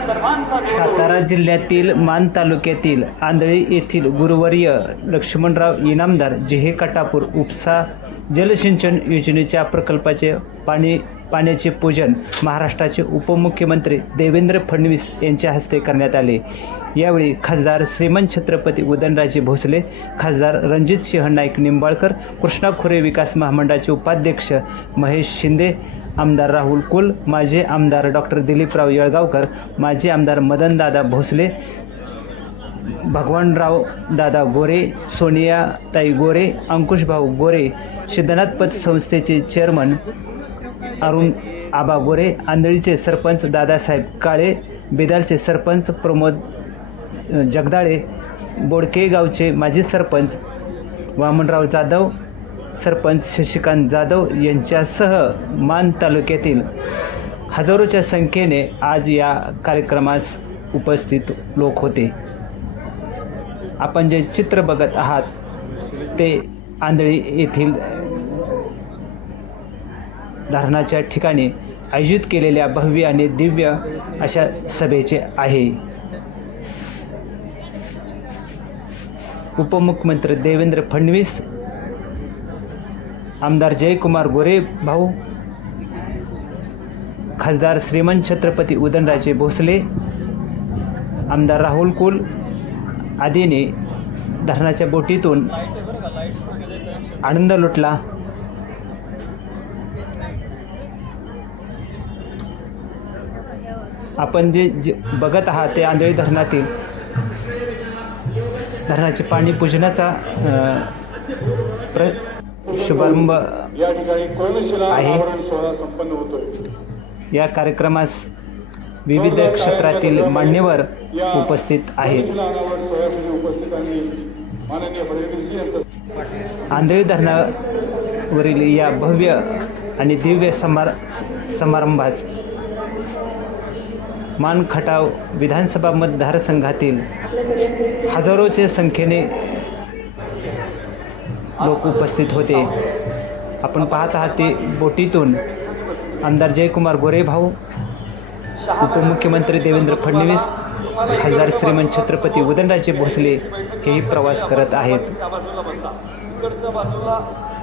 सातारा जिल्ह्यातील मान तालुक्यातील आंधळी येथील गुरुवर्य लक्ष्मणराव इनामदार जिहे कटापूर उपसा जलसिंचन योजनेच्या प्रकल्पाचे पाणी पाण्याचे पूजन महाराष्ट्राचे उपमुख्यमंत्री देवेंद्र फडणवीस यांच्या हस्ते करण्यात आले. यावेळी खासदार श्रीमंत छत्रपती उदयनराजे भोसले खासदार रणजित सिंह नाईक निंबाळकर कृष्णा खोरे विकास महामंडळाचे उपाध्यक्ष महेश शिंदे आमदार राहुल कुल माजी आमदार डॉक्टर दिलीपराव येळगावकर माजी आमदार मदनदादा भोसले भगवानराव दादा गोरे सोनियाताई गोरे अंकुशभाऊ गोरे सिद्धनाथ पत संस्थेचे चेअरमन अरुण आबा गोरे आंधळीचे सरपंच दादासाहेब काळे बेदालचे सरपंच प्रमोद जगदाळे बोडके गावचे माजी सरपंच वामनराव जाधव सरपंच शशिकांत जाधव यांच्यासह मान तालुक्यातील हजारोच्या संख्येने आज या कार्यक्रमास उपस्थित लोक होते. आपण जे चित्र बघत आहात ते आंधळी येथील धरणाच्या ठिकाणी आयोजित केलेल्या भव्य आणि दिव्य अशा सभेचे आहे. उपमुख्यमंत्री देवेंद्र फडणवीस आमदार जयकुमार गोरे भाऊ खासदार श्रीमंत छत्रपती उदयनराजे भोसले आमदार राहुल कुल आदीने धरणाच्या बोटीतून आनंद लुटला. आपण जे जे बघत आहात ते आंधळी धरणातील धरणाचे पाणी पूजनाचा प्र शुभारंभ या ठिकाणी आहे. सोहळा संपन्न होतोय या कार्यक्रमास विविध क्षेत्रातील मान्यवर उपस्थित आहेत आंधळी धरणावरील या भव्य आणि दिव्य समार समारंभास मान खटाव विधानसभा मतदारसंघातील हजारोचे संख्येने लोक उपस्थित होते. आपण पाहत आहात ते बोटीतून आमदार जयकुमार गोरे भाऊ उपमुख्यमंत्री देवेंद्र फडणवीस खासदार श्रीमंत छत्रपती उदयनराजे भोसले हेही प्रवास करत आहेत.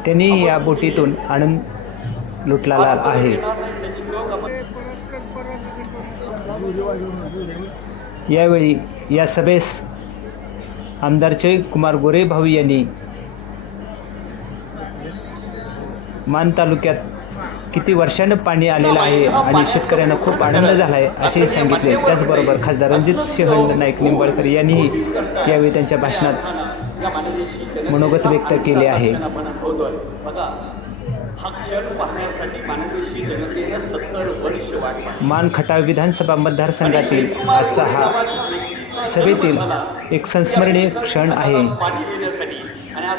त्यांनी या बोटीतून आनंद लुटलेला आहे. यावेळी या सभेस आमदार जयकुमार गोरे भाऊ यांनी मान तालुक्यात किती वर्षानं पाणी आलेलं आहे आणि शेतकऱ्यांना खूप आनंद झाला आहे असेही सांगितले. त्याचबरोबर खासदार रणजित सिंह नाईक निंबाळकर यांनीही यावेळी त्यांच्या भाषणात मनोगत व्यक्त केले आहे. हा मान खटाव विधानसभा मतदारसंघातील आजचा हा सभेतील एक संस्मरणीय क्षण आहे पाणी देण्यासाठी आणि आज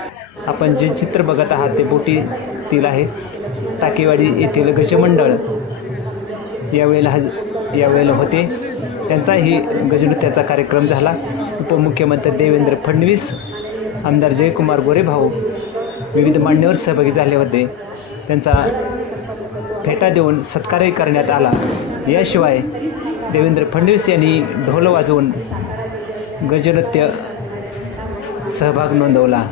आपण जे चित्र बघत आहात ते बोटीतील आहे. टाकेवाडी येथील गजमंडळ. यावेळेला हज यावेळेला होते. त्यांचाही गजनृत्याचा कार्यक्रम झाला. उपमुख्यमंत्री देवेंद्र फडणवीस आमदार जयकुमार गोरेभाऊ विविध मान्यवर सहभागी झाले होते. त्यांचा फेटा देऊन सत्कारही करण्यात आला. याशिवाय देवेंद्र फडणवीस यांनी ढोल वाजवून गजनृत्य सहभाग नोंदवला.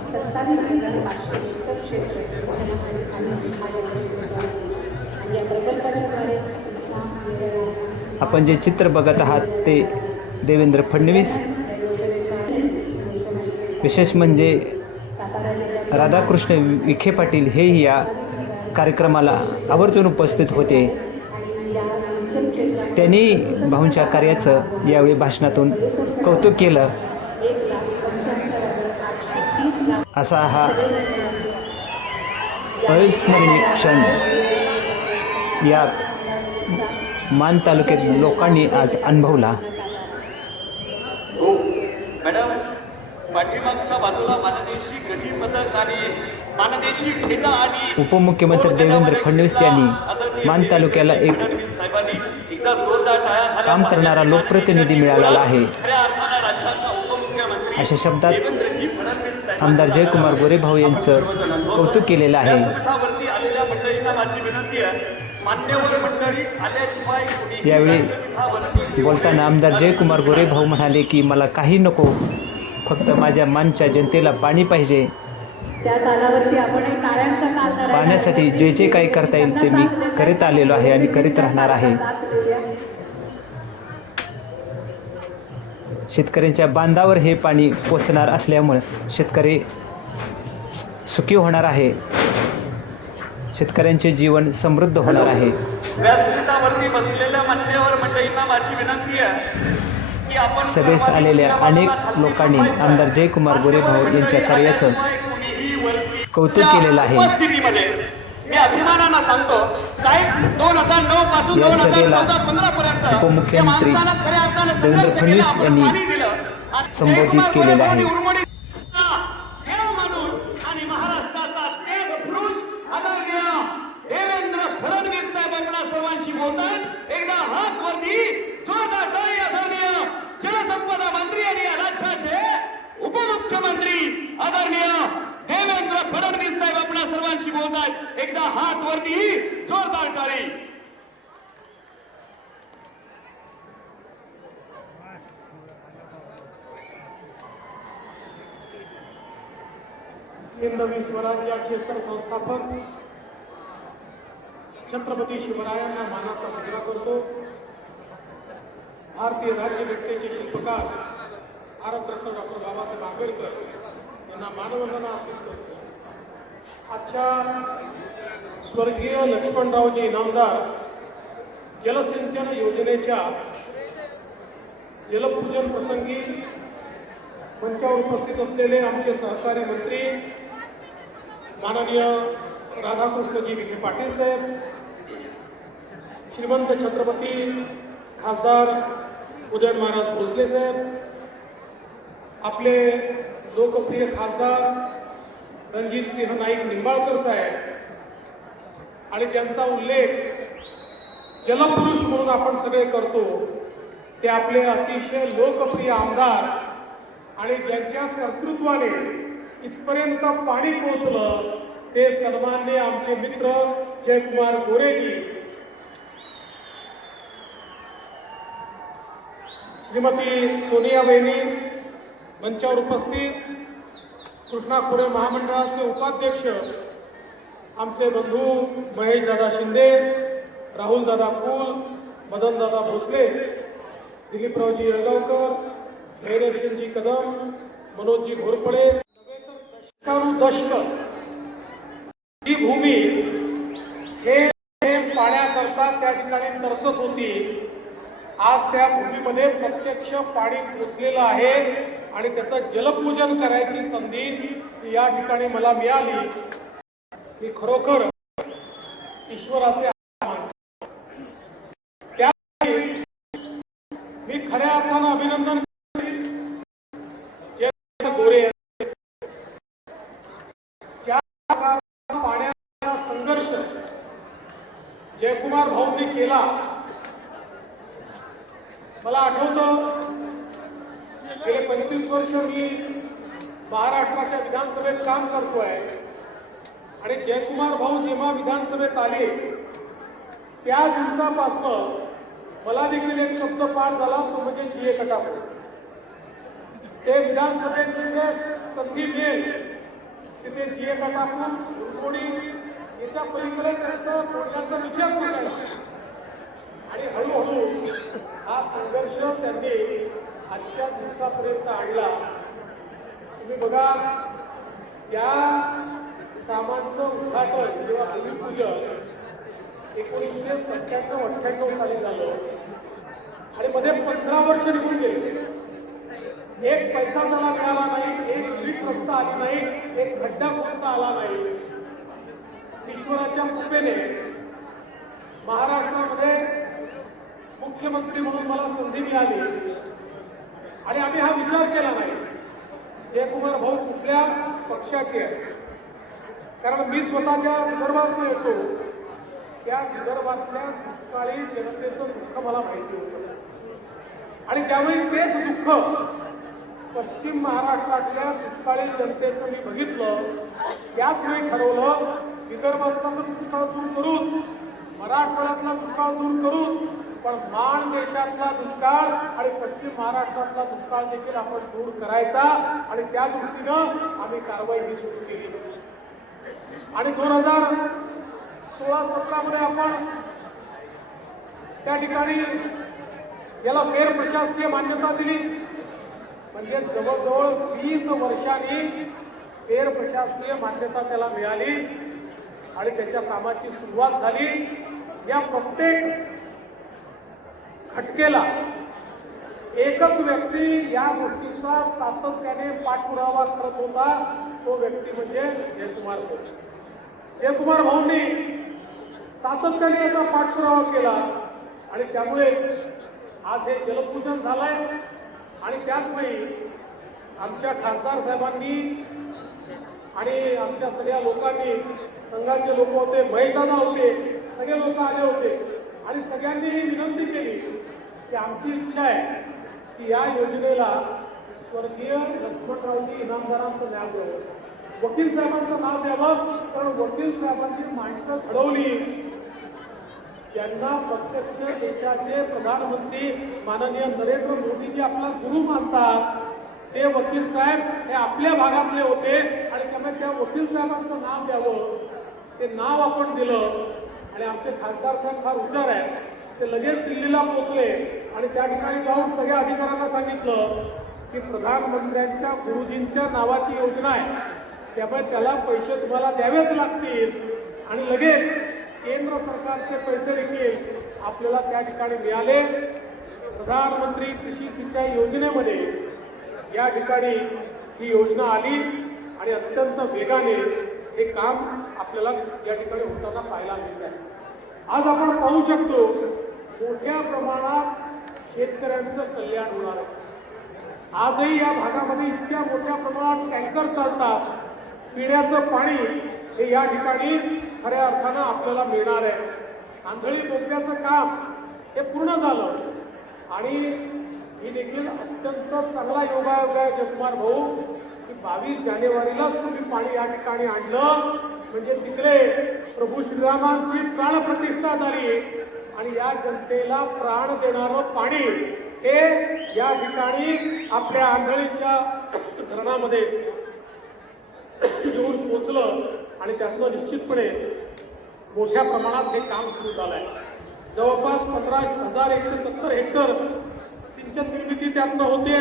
आपण जे चित्र बघत आहात ते देवेंद्र फडणवीस. विशेष म्हणजे राधाकृष्ण विखे पाटील हेही या कार्यक्रमाला आवर्जून उपस्थित होते. त्यांनी भाऊंच्या कार्याचं यावेळी भाषणातून कौतुक केलं. असा हा अविस्मरणीय क्षण या मान तालुक्यात लोकांनी आज अनुभवला. मॅडम पाठीमागच्या बाजूला मानदेशी पथक आणि मानदेशी ठेका आणि उपमुख्यमंत्री देवेंद्र फडणवीस यांनी मान तालुक्याला एक काम करणारा लोकप्रतिनिधी मिळालेला आहे. अशा शब्दात आमदार जयकुमार गोरेभाऊ यांचं कौतुक केलेलं आहे पथावरती आलेल्या मंडळींना माझी विनंती आहे मान्यवर मंडळी आल्याशिवाय कुणीही यावेळी बोलताना आमदार जयकुमार गोरे भाऊ म्हणाले की मला काही नको. फक्त माझ्या मानच्या जनतेला पाणी पाहिजे. पाण्यासाठी जे जे काही करता येईल ते मी करीत आलेलो आहे आणि करीत राहणार आहे. शेतकऱ्यांच्या बांधावर हे पाणी पोचणार असल्यामुळे शेतकरी सुखी होणार आहे. शेतकऱ्यांचे जीवन समृद्ध होणार आहे व्यासपीठावरती बसलेल्या मान्यवर मंडळींना माझी विनंती आहे सभेस आलेल्या अनेक लोकांनी. आमदार जयकुमार गोरे भाऊ यांच्या कार्याचं कौतुक केलेलं आहे. या सभेला उपमुख्यमंत्री देवेंद्र फडणवीस यांनी संबोधित केलेलं आहे. भाऊंनी उर्मडीत देव माणूस आणि महाराष्ट्राचा तेज पुरुष आदरणीय देवेंद्र फडणवीस साहेब आपणा सर्वांशी बोलतात एकदा हात वरती जोरदार टाळी आदरणीय जलसंपदा मंत्री आणि या राज्याचे मुख्यमंत्री आदरणीय देवेंद्र फडणवीस साहेब आपल्या सर्वांशी बोलत आहेत. एकदा हात वरती जोरदार टाळी हिंदवी स्वराज्याचे सरसंस्थापक छत्रपती शिवरायांना मानाचा मुजरा करतो. भारतीय राज्यघटनेचे शिल्पकार भारतरत्न डॉक्टर बाबासाहेब आंबेडकर यांना मानवंदना अर्पित करतो. आजच्या स्वर्गीय लक्ष्मणरावजी इनामदार जलसिंचन योजनेच्या जलपूजन प्रसंगी मंचावर उपस्थित असलेले आमचे सहकारी मंत्री माननीय राधाकृष्णजी विखे पाटील साहेब श्रीमंत छत्रपती खासदार उदयन महाराज भोसले साहेब आपले लोकप्रिय खासदार रणजित सिंह नाईक निंबाळकर साहेब आणि ज्यांचा उल्लेख जलपुरुष म्हणून आपण सगळे करतो ते आपले अतिशय लोकप्रिय आमदार आणि ज्यांच्या कर्तृत्वाने इथपर्यंत पाणी पोहोचलं ते सन्मान्य आमचे मित्र जयकुमार गोरेजी. श्रीमती सोनिया बहिणी मंचावर उपस्थित कृष्णा खोरे महामंडळाचे उपाध्यक्ष आमचे बंधू महेश दादा शिंदे राहुल दादा कुल मदन दादा भोसले दिलीपरावजी येळगावकर धैर्यशीलजी कदम मनोजजी घोरपडे दशक ही भूमी हे हे पाण्याकरता त्या ठिकाणी तरसत होती. आज त्या भूमीमध्ये प्रत्यक्ष पाणी पोचलेलं आहे. आणि त्याचं जलपूजन करायची संधी या ठिकाणी मला मिळाली. मी खरोखर ईश्वराचे मी खऱ्या अर्थानं अभिनंदन गोरे. पाण्याचा संघर्ष जयकुमार भाऊंनी केला मला आठवतं गेले पंचवीस वर्ष मी महाराष्ट्राच्या विधानसभेत काम करतोय. आणि जयकुमार भाऊ जेव्हा विधानसभेत आले त्या दिवसापासून मला देखील एक शब्द पाठ झाला तो म्हणजे जी ए कटापूर ते विधानसभेत जिथे संधी मिळेल तिथे जी ए कटापूर कोणी याच्या पलीकडे त्यांचं बोलण्याचा विचार नसायचा आणि हळूहळू हा संघर्ष त्यांनी आजच्या दिवसापर्यंत आणला. तुम्ही बघा त्या कामांचं उद्घाटन किंवा भूमिपूजन एकोणीसशे सत्त्याण्णव अठ्ठ्याण्णव साली झालं. आणि मध्ये पंधरा वर्ष निघून गेले. एक पैसा त्याला मिळाला नाही एक वीट रस्ता आली नाही एक खड्डा कोणता आला नाही. ईश्वराच्या कृपेने महाराष्ट्रामध्ये मुख्यमंत्री म्हणून मला संधी मिळाली. आणि आम्ही हा विचार केला नाही. जयकुमार भाऊ कुठल्या पक्षाचे आहे कारण मी स्वतःच्या विदर्भात येतो. त्या विदर्भातल्या दुष्काळी जनतेचं दुःख मला माहिती होतं. आणि ज्यावेळी तेच दुःख पश्चिम महाराष्ट्रातल्या दुष्काळी जनतेचं मी बघितलं त्याच वेळी ठरवलं विदर्भातला पण दुष्काळ दूर करूच. मराठवाड्यातला दुष्काळ दूर करूच. पण माण देशातला दुष्काळ आणि पश्चिम महाराष्ट्रातला दुष्काळ देखील आपण दूर करायचा आणि त्या दृष्टीनं आम्ही कारवाई ही सुरू केली. आणि दोन हजार सोळा सतरामध्ये आपण त्या ठिकाणी याला फेर प्रशासकीय मान्यता दिली. म्हणजे जवळजवळ वीस वर्षांनी फेर प्रशासकीय मान्यता त्याला मिळाली आणि त्याच्या कामाची सुरुवात झाली. या प्रत्येक खटकेला एकच व्यक्ती या गोष्टीचा सातत्याने पाठपुरावा करत होता. तो व्यक्ती म्हणजे जयकुमार भाऊ जयकुमार भाऊंनी सातत्याने याचा पाठपुरावा केला आणि त्यामुळे आज हे जलपूजन झालंय. आणि त्याचवेळी आमच्या खासदार साहेबांनी आणि आमच्या सगळ्या लोकांनी संघाचे लोक होते महिला होते सगळे लोक आले होते आणि सगळ्यांनी ही विनंती केली की आमची इच्छा आहे की या योजनेला स्वर्गीय लक्ष्मणरावजी इनामदारांचं नाव द्यावं. वकील साहेबांचं नाव द्यावं कारण वकील साहेबांची माणसं घडवली. ज्यांना प्रत्यक्ष देशाचे प्रधानमंत्री माननीय नरेंद्र मोदीजी आपला गुरु मानतात ते वकील साहेब हे आपल्या भागातले होते आणि त्यामुळे त्या वकील साहेबांचं नाव द्यावं. ते नाव आपण दिलं आणि आमचे खासदार साहेब फार हुशार आहे ते लगेच दिल्लीला पोहोचले आणि त्या ठिकाणी जाऊन सगळ्या अधिकाऱ्यांना सांगितलं की प्रधानमंत्र्यांच्या गुरुजींच्या नावाची योजना आहे. त्यामुळे त्याला पैसे तुम्हाला द्यावेच लागतील. आणि लगेच केंद्र सरकारचे पैसे देखील आपल्याला त्या ठिकाणी मिळाले. प्रधानमंत्री कृषी सिंचाई योजनेमध्ये या ठिकाणी ही योजना आली आणि अत्यंत वेगाने हे काम आपल्याला या ठिकाणी होताना पाहायला मिळत आहे आज आपण पाहू शकतो मोठ्या प्रमाणात शेतकऱ्यांचं कल्याण होणार आहे. आजही या भागामध्ये इतक्या मोठ्या प्रमाणात टँकर चालतात. पिण्याचं पाणी हे या ठिकाणी खऱ्या अर्थानं आपल्याला मिळणार आहे. आंधळी बोगद्याचं काम हे पूर्ण झालं. आणि ही देखील अत्यंत चांगला योगायोग आहे जसकुमार भाऊ की बावीस जानेवारीलाच तुम्ही पाणी या ठिकाणी आणलं. म्हणजे तिकडे प्रभू श्रीरामांची प्राणप्रतिष्ठा झाली. आणि या जनतेला प्राण देणारं पाणी हे या ठिकाणी आपल्या आंधळीच्या धरणामध्ये येऊन पोचलं आणि त्यातनं निश्चितपणे मोठ्या प्रमाणात हे काम सुरू झालं आहे जवळपास पंधरा हजार एकशे सत्तर हेक्टर सिंचन निर्मिती त्यातनं होते.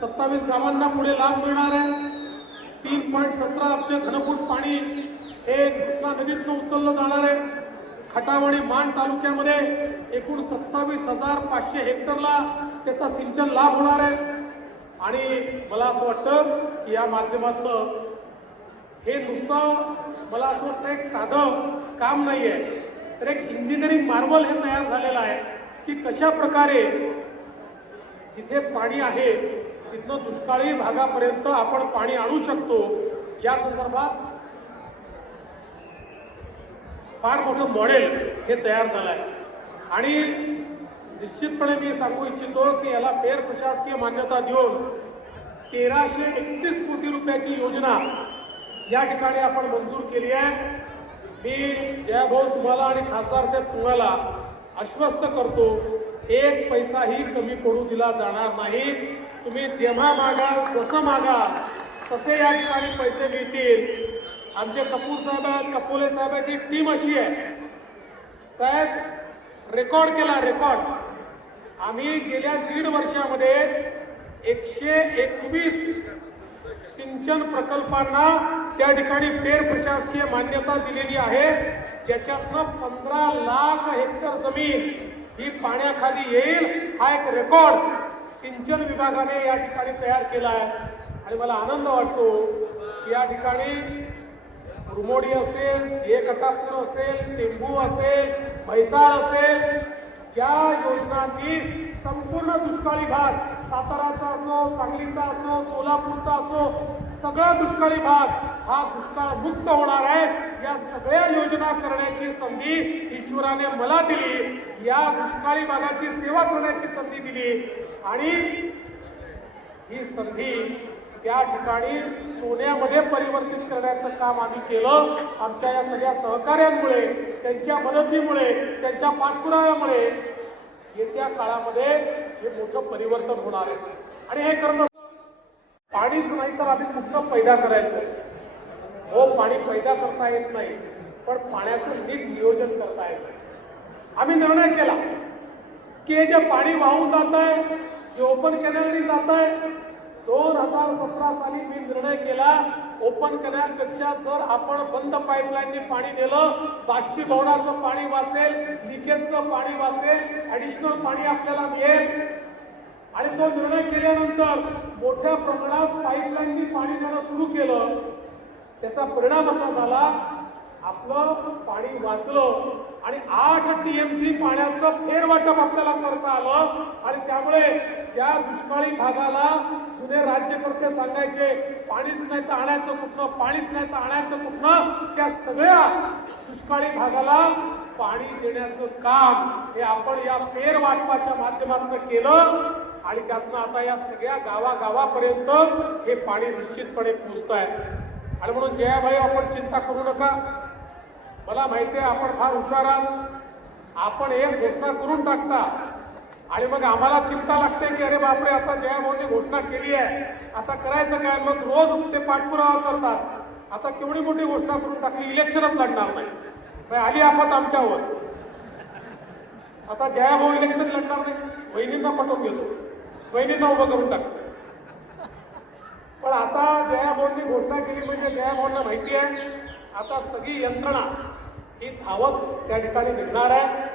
सत्तावीस गावांना पुढे लाभ मिळणार आहे. तीन पॉईंट सतरा अब्ज घनफूट पाणी हे कृष्णा नदीतनं उचललं जाणार आहे. खटावडी मान तालुक्यामध्ये एकूण सत्तावीस हजार पाचशे हेक्टरला त्याचा सिंचन लाभ होणार आहे. आणि मला असं वाटतं की या माध्यमातलं हे नुसतं मला असं वाटतं एक साधं काम नाही आहे तर एक इंजिनिअरिंग मार्बल हे तयार झालेलं आहे की कशा प्रकारे तिथे पाणी आहे तिथनं दुष्काळी भागापर्यंत आपण पाणी आणू शकतो या संदर्भात फार मोठं मॉडेल हे तयार झालं आहे. आणि निश्चितपणे मी सांगू इच्छितो की याला फेर प्रशासकीय मान्यता देऊन तेराशे एकतीस कोटी रुपयाची योजना या ठिकाणी आपण मंजूर केली आहे. मी जयभाऊ तुम्हाला आणि खासदार साहेब तुम्हाला आश्वस्त करतो एक पैसाही कमी पडू दिला जाणार नाही. तुम्ही जेव्हा मागाल जसं मागाल तसे या ठिकाणी पैसे मिळतील. आमचे कपूर साहेब आहेत कपोले साहेब आहेत ही टीम अशी आहे. साहेब रेकॉर्ड केला रेकॉर्ड आम्ही गेल्या दीड वर्षामध्ये एकशे एकवीस सिंचन प्रकल्पांना त्या ठिकाणी फेर प्रशासकीय मान्यता दिलेली आहे. ज्याच्यातनं पंधरा लाख हेक्टर जमीन ही पाण्याखाली येईल हा एक रेकॉर्ड सिंचन विभागाने या ठिकाणी तयार केला आहे. आणि मला आनंद वाटतो की या ठिकाणी कुरमोडी असेल एक अटापूर असेल टेंबू असेल म्हैसाळ असेल ज्या योजनांनी संपूर्ण दुष्काळी भाग साताराचा असो सांगलीचा असो सोलापूरचा असो सगळा दुष्काळी भाग हा दुष्काळ मुक्त होणार आहे. या सगळ्या योजना करण्याची संधी ईश्वराने मला दिली. या दुष्काळी भागाची सेवा करण्याची संधी दिली. आणि ही संधी त्या ठिकाणी सोन्यामध्ये परिवर्तित करण्याचं काम आम्ही केलं. आमच्या या सगळ्या सहकार्यांमुळे त्यांच्या मदतीमुळे त्यांच्या पाठपुराव्यामुळे येत्या काळामध्ये हे मोठं परिवर्तन होणार आहे. आणि हे करत पाणीच नाही तर आम्ही कुठनं पैदा करायचं? हो पाणी पैदा करता येत नाही पण पाण्याचं नीट नियोजन करता येत नाही. आम्ही निर्णय केला की हे जे पाणी वाहून जात आहे जे ओपन कॅनलनी जात आहे दोन हजार सतरा साली मी निर्णय केला ओपन कॅनलपेक्षा जर आपण बंद पाईपलाईनने पाणी नेलं बाष्पीभवनाचं पाणी वाचेल लिकेजचं पाणी वाचेल ऍडिशनल पाणी आपल्याला मिळेल. आणि तो निर्णय केल्यानंतर मोठ्या प्रमाणात पाईपलाईननी पाणी जाणं सुरू केलं. त्याचा परिणाम असा झाला आपलं पाणी वाचलं. आणि आठ टीएमसी पाण्याचं फेरवाटप आपल्याला करता आलं. आणि त्यामुळे ज्या दुष्काळी भागाला जुने राज्यकर्ते सांगायचे पाणीच नाही तर आणायचं कुठनं पाणीच नाही तर आणायचं कुठनं त्या सगळ्या दुष्काळी भागाला पाणी देण्याचं काम हे आपण या फेरवाटपाच्या माध्यमातून केलं. आणि त्यातनं आता या सगळ्या गावागावापर्यंत हे पाणी निश्चितपणे पोचत आहे आणि म्हणून जयाभाई आपण चिंता करू नका. मला माहिती आहे आपण फार हुशार आहात. आपण एक घोषणा करून टाकता. आणि मग आम्हाला चिंता लागते की अरे बापरे आता जयाभाऊने घोषणा केली आहे. आता करायचं काय? मग रोज ते पाठपुरावा करतात. आता केवढी मोठी घोषणा करून टाकली? इलेक्शनच लढणार नाही. आली आफत आमच्यावर? आता जयाभाऊ इलेक्शन लढणार नाही. बहिणींना पटवून घेतो बहिणींना उभं करून टाकतो. पण आता जयाभाऊंनी घोषणा केली म्हणजे जयाभाऊंना माहिती आहे आता सगळी यंत्रणा ही धावत त्या ठिकाणी निघणार आहे.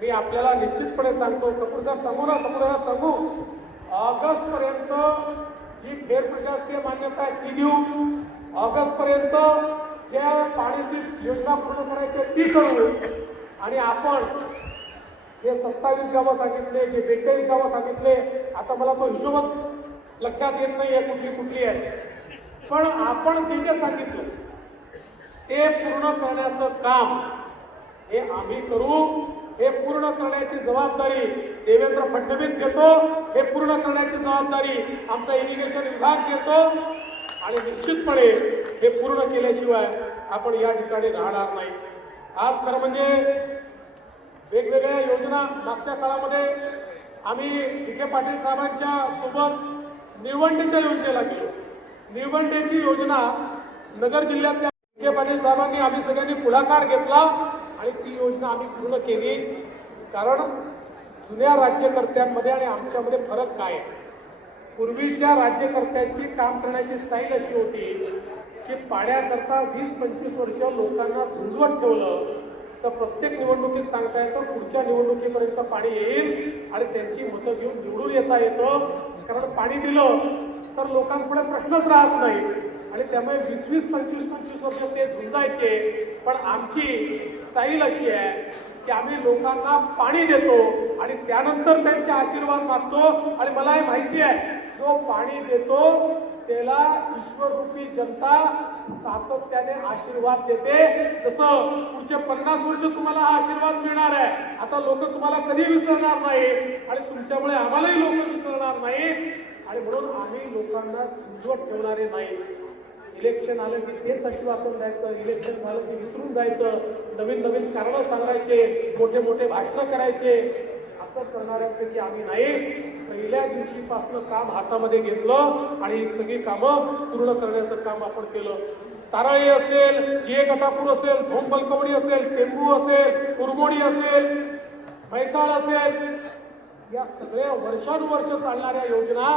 मी आपल्याला निश्चितपणे सांगतो कपूरसाहेब साहेब सांगू ना ऑगस्टपर्यंत जी फेरप्रशासकीय मान्यता आहे ती देऊ. ऑगस्टपर्यंत ज्या पाण्याची योजना पूर्ण करायची आहे ती करू. आणि आपण जे सत्तावीस गावं सांगितले जे बेचाळीस गावं सांगितले आता मला तो हिशोबच लक्षात येत नाही आहे कुठली कुठली आहे. पण आपण ते जे सांगितलं ते पूर्ण करण्याचं काम हे आम्ही करू हे पूर्ण करण्याची जबाबदारी देवेंद्र फडणवीस घेतो हे पूर्ण करण्याची जबाबदारी आमचा इरिगेशन विभाग घेतो आणि निश्चितपणे हे पूर्ण केल्याशिवाय आपण या ठिकाणी राहणार नाही. आज खरं म्हणजे वेगवेगळ्या योजना मागच्या काळामध्ये आम्ही विखे पाटील साहेबांच्या सोबत निवडणीच्या योजनेला गेलो. निवडणीची योजना नगर जिल्ह्यातल्या विखे पाटील साहेबांनी आम्ही सगळ्यांनी पुढाकार घेतला आणि ती योजना आम्ही पूर्ण केली. कारण जुन्या राज्यकर्त्यांमध्ये आणि आमच्यामध्ये फरक काय? पूर्वीच्या राज्यकर्त्यांची काम करण्याची स्टाईल अशी होती की पाण्याकरता वीस पंचवीस वर्ष लोकांना झुंजवत ठेवलं. तर प्रत्येक निवडणुकीत सांगता येतं पुढच्या निवडणुकीपर्यंत पाणी येईल आणि त्यांची मतं घेऊन निवडून येता येतं. कारण पाणी दिलं तर लोकांपुढे प्रश्नच राहत नाही आणि त्यामुळे वीस वीस पंचवीस पंचवीस वर्ष ते झुंजायचे. पण आमची स्टाईल अशी आहे की आम्ही लोकांना पाणी देतो आणि त्यानंतर त्यांचे आशीर्वाद मागतो. आणि मला हे माहिती आहे जो पाणी देतो त्याला ईश्वररूपी जनता सातत्याने आशीर्वाद देते. जसं पुढचे पन्नास वर्ष तुम्हाला हा आशीर्वाद मिळणार आहे. आता लोक तुम्हाला कधी विसरणार नाही. आणि तुमच्यामुळे आम्हालाही लोक विसरणार नाही आणि म्हणून आम्ही लोकांना झुंजवत ठेवणारे नाही इलेक्शन आलं की तेच आश्वासन द्यायचं इलेक्शन झालं की विसरून जायचं नवीन नवीन कारणं सांगायचे मोठे मोठे भाषणं करायचे. असं करणाऱ्यांपैकी आम्ही नाही. पहिल्या दिवशीपासनं काम हातामध्ये घेतलं आणि ही सगळी कामं पूर्ण करण्याचं काम आपण केलं. ताराळी असेल जे गटापूर असेल धोम बलकवडी असेल टेंबू असेल कुरमोडी असेल म्हैसाळ असेल या सगळ्या वर्षानुवर्ष चालणाऱ्या योजना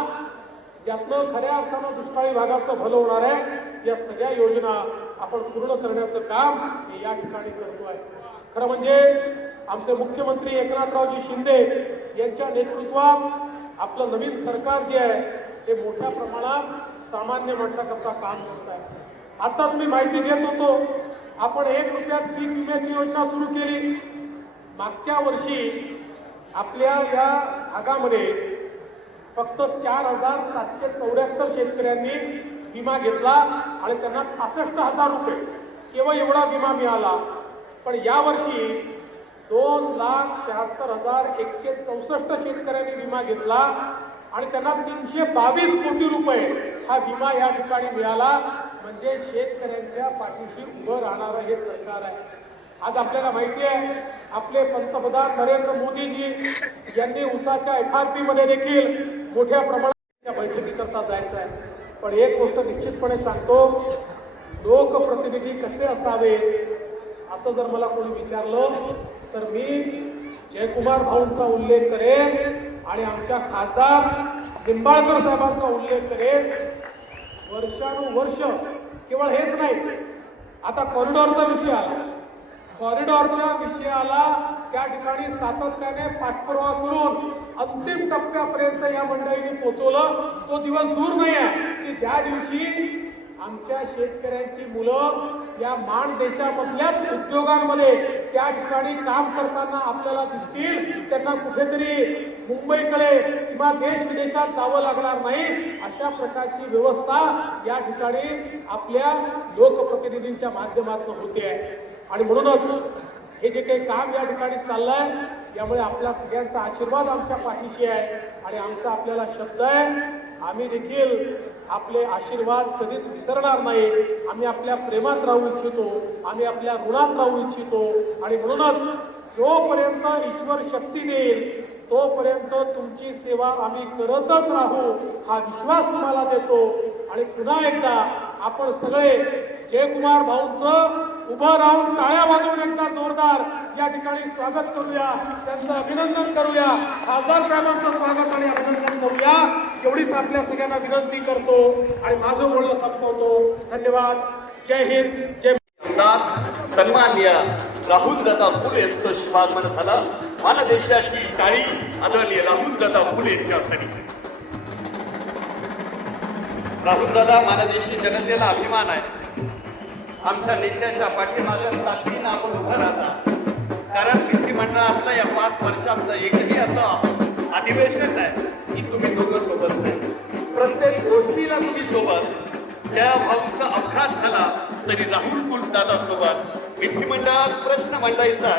ज्यातनं खऱ्या अर्थानं दुष्काळी भागाचं भलं होणार आहे. या सगळ्या योजना आपण पूर्ण करण्याचं काम या ठिकाणी करतो आहे. खरं म्हणजे आमचे मुख्यमंत्री एकनाथरावजी शिंदे यांच्या नेतृत्वात आपलं नवीन सरकार जे आहे ते मोठ्या प्रमाणात सामान्य माणसाकरता काम करत आहे. आताच मी माहिती घेत होतो आपण एक रुपयात पीक विम्याची योजना सुरू केली. मागच्या वर्षी आपल्या या भागामध्ये फक्त चार हजार सातशे चौऱ्याहत्तर शेतकऱ्यांनी विमा घेतला आणि त्यांना पासष्ट हजार रुपये. केवळ एवढा विमा मिळाला. पण यावर्षी दोन लाख शहात्तर हजार एकशे चौसष्ट शेतकऱ्यांनी विमा घेतला आणि त्यांना तीनशे बावीस कोटी रुपये हा विमा या ठिकाणी मिळाला. म्हणजे शेतकऱ्यांच्या पाठीशी उभं राहणारं हे सरकार आहे. आज आपल्याला माहिती आहे आपले पंतप्रधान नरेंद्र मोदीजी यांनी उसाच्या एफ आर पीमध्ये देखील मोठ्या प्रमाणात या बैठकीकरता जायचं आहे. पण एक गोष्ट निश्चितपणे सांगतो लोकप्रतिनिधी कसे असावे असं जर मला कोणी विचारलं तर मी जयकुमार भाऊंचा उल्लेख करेन आणि आमच्या खासदार निंबाळकर साहेबांचा उल्लेख करेन. वर्षानुवर्ष केवळ हेच नाही आता कॉरिडॉरचा विषय आला. कॉरिडॉरच्या विषयाला त्या ठिकाणी सातत्याने पाठपुरावा करून अंतिम टप्प्यापर्यंत या मंडळीने पोचवलं तो दिवस दूर नाही आहे की ज्या दिवशी आमच्या शेतकऱ्यांची मुलं या मान देशामधल्याच उद्योगांमध्ये त्या ठिकाणी काम करताना आपल्याला दिसतील त्यांना कुठेतरी मुंबईकडे किंवा देश विदेशात जावं लागणार नाही अशा प्रकारची व्यवस्था या ठिकाणी आपल्या लोकप्रतिनिधींच्या माध्यमातून होते आहे आणि म्हणूनच हे जे काही काम या ठिकाणी चाललंय यामुळे आपल्या सगळ्यांचा आशीर्वाद आमच्या पाठीशी आहे आणि आमचा आपल्याला शब्द आहे आम्ही देखील आपले आशीर्वाद कधीच विसरणार नाही. आम्ही आपल्या प्रेमात राहू इच्छितो आम्ही आपल्या ऋणात राहू इच्छितो आणि म्हणूनच जोपर्यंत ईश्वर शक्ती देईल तोपर्यंत तुमची सेवा आम्ही करतच राहू हा विश्वास तुम्हाला देतो. आणि पुन्हा एकदा आपण सगळे जयकुमार भाऊंचं उभं राहून टाळ्या वाजवून एकदा जोरदार या ठिकाणी स्वागत करूया. त्यांचं अभिनंदन करूया. खासदार साहेबांचं स्वागत आणि अभिनंदन करूया. एवढीच आपल्या सगळ्यांना विनंती करतो आणि माझं बोलणं संपवतो. धन्यवाद. जय हिंद. जय आमदार सन्मान्य राहुल दादा फुले यांचं शुभागमन झालं. मानदेशाची देशाची काळी आदरणीय राहुल दादा फुले यांच्या सरी राहुल दादा मानदेशी जनतेला अभिमान आहे. आमच्या नेत्याच्या पाठीमागं ताकदीनं आपण उभं राहता कारण विधिमंडळातलं या पाच वर्षातलं एकही असं अधिवेशन नाही की तुम्ही दोघं सोबत नाही. प्रत्येक गोष्टीला तुम्ही सोबत. ज्या भाऊंचा अपघात झाला तरी राहुल कुल दादा सोबत विधिमंडळात प्रश्न मांडायचा